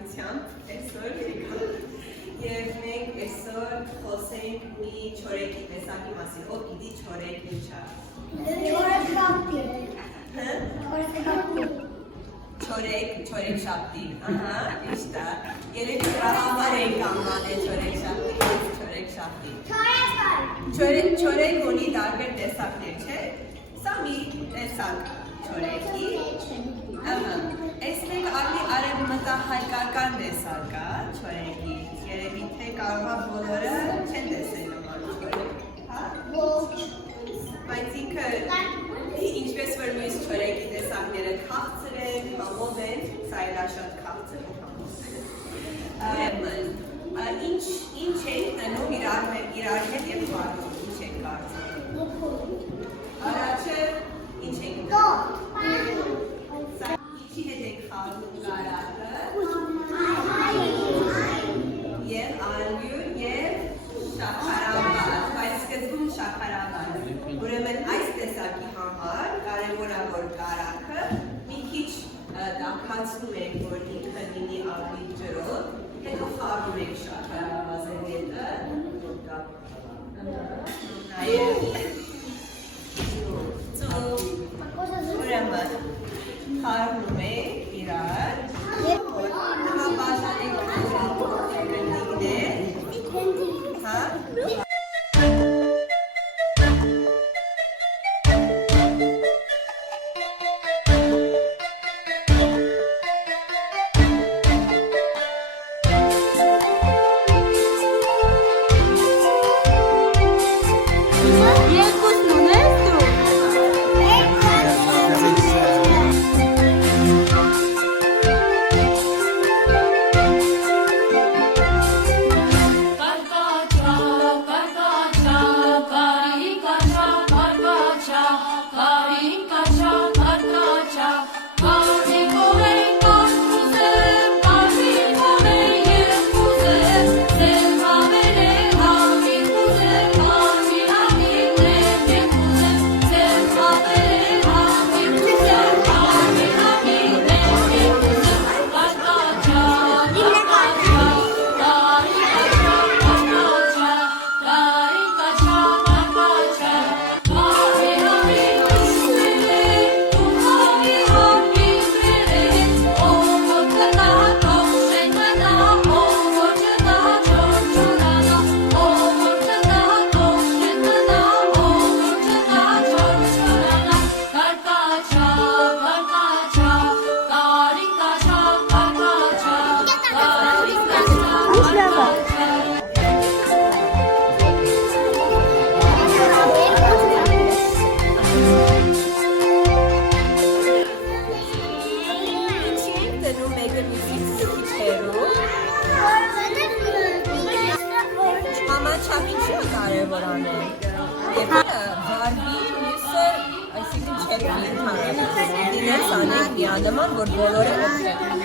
շնորհակալությամբ այսօր եկան եւ մենք այսօր խոսենք մի չորեքի տեսակի մասին, ով գիտի չորեք ինչ է։ Չորեք շաբթի, ահա, ճիշտ է։ Երևի դրա համար ենք անվանել չորեք շաբթի։ Չորեք ունի տարբեր տեսակներ, չէ՞։ Սա մի տեսակ չորեքի, ահա։ Այս մեկը ավելի արևմտահայկական տեսակ է չորեքի։ Երևի թե կարող է բոլորը չեն տեսել նման չորեք, հա։ Բայց ինքը ինչպես որ մյուս չորեքի տեսակները քաղցր են, համով են, սա էլ շատ քաղցր է համով։ Ուրեմն, ինչ ենք տնում իրար հետ և խառնում, ինչ ենք կարծում։ Առաջը ինչ ենք տնում։ Ինչի հետ ենք խառնում կարակը, և ալյուր և շաքարավազ, բայց սկզբում շաքարավազ։ Ուրեմն այս տեսակի համար կարևոր է որ կարակը մի քիչ տաքացնում ենք, որ ինքը լինի ավելի ջրով, հետո խառնում ենք շաքարավազը հետը, ուրեմն խառնում ենք իրար, հիմա բաժանենք գնդիկներ, հա։ Նման որ բոլորը օգտեն։